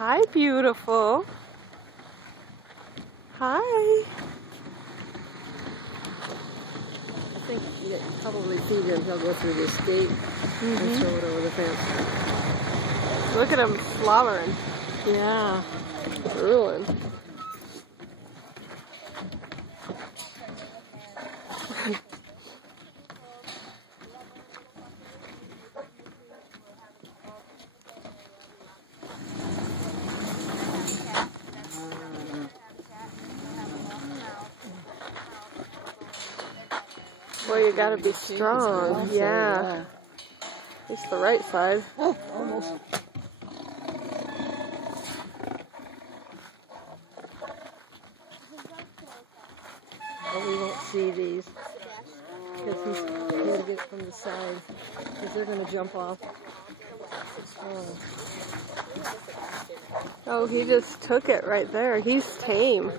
Hi, beautiful. Hi. I think you probably feed him. He'll go through this gate and throw it over the fence. Look at him slobbering. Yeah. Drooling. Boy, you gotta be strong. Yeah. It's the right side. Oh, almost. Oh, we won't see these because he's going to get it from the side because they're going to jump off. Oh, he just took it right there. He's tame.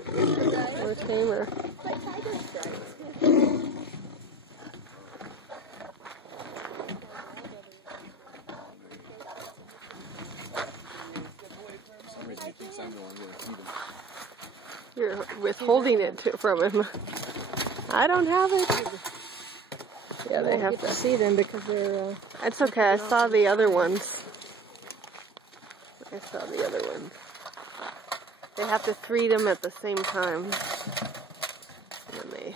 Or tamer. You're withholding it from him. I don't have it. Yeah, they have to see them because they're. It's okay. I saw the other ones. I saw the other ones. They have to feed them at the same time. And then they.